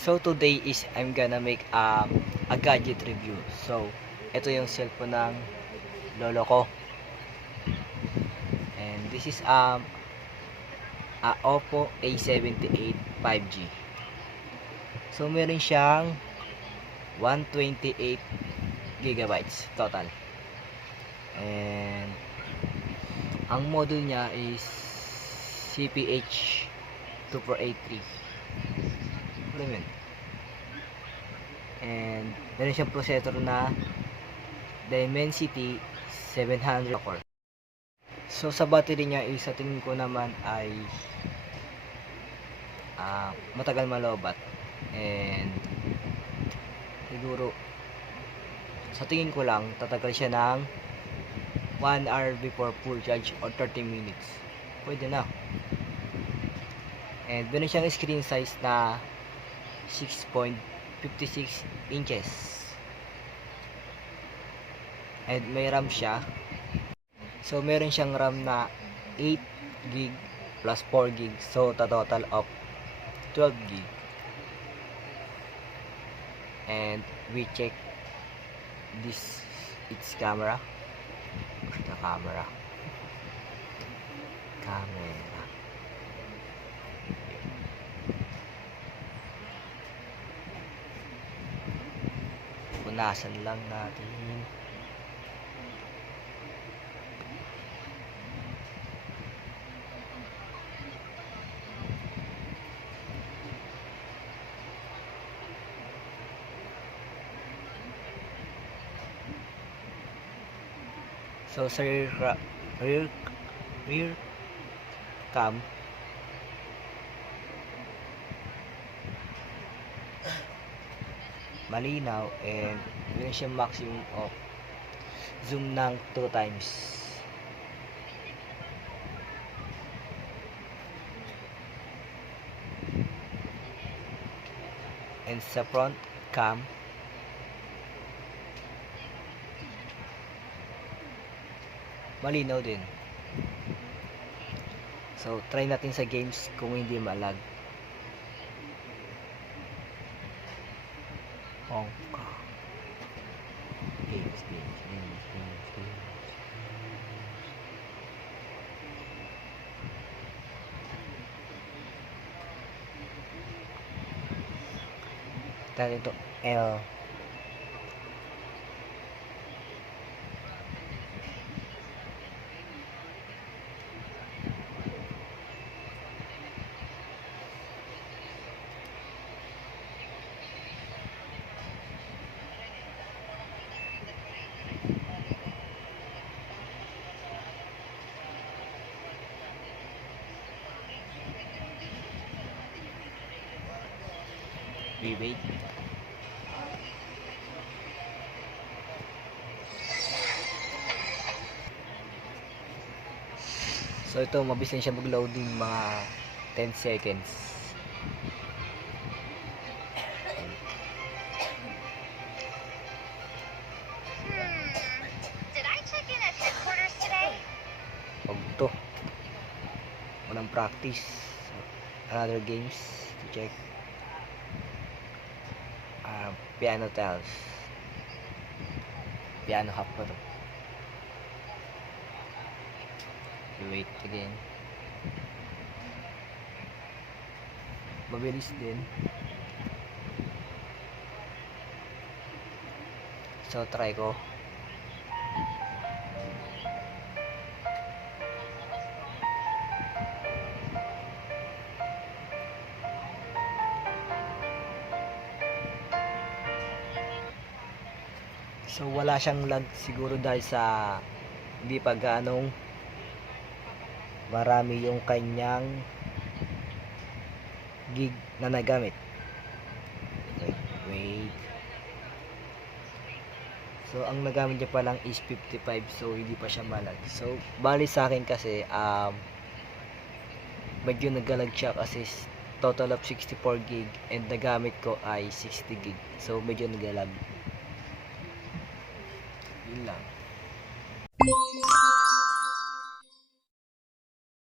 So today is I'm gonna make a gadget review. So ito yung cellphone ng lolo ko. And this is a Oppo A78 5G. So meron siyang 128 gigabytes total. And ang model niya is CPH 2483. Ano yun? And meron siyang processor na Dimensity 700 core. So sa battery niya is sa tingin ko naman ay matagal malobat. And siguro sa tingin ko lang tatagal siya ng 1 hour before full charge or 30 minutes. Pwede na. And meron siyang screen size na 6.56 inches. And may RAM siya. So meron siyang RAM na 8 gig plus 4 gig. So total of 12 gig. And we check its camera. The camera. Punasan lang natin. So sa rear cam malinaw and meron siyang maximum of zoom ng 2 times. And sa front cam malinaw din. So try natin sa games kung hindi malag. Games. Tara ito L. We wait. So ito mabilis lang siya mag-loading, mga 10 seconds. Did I check in at headquarters today? Pag to walang practice, another games to check. Piano tiles, piano hopper. Wait again. Mabilis din. So try ko. So wala siyang lag siguro dahil sa hindi pa ganong marami yung kanyang gig na nagamit. Wait. So ang nagamit niya pa lang is 55, so hindi pa siya malag. So bali sa akin kasi medyo nagalag siya kasi total of 64 gig and nagamit ko ay 60 gig. So medyo nagalag.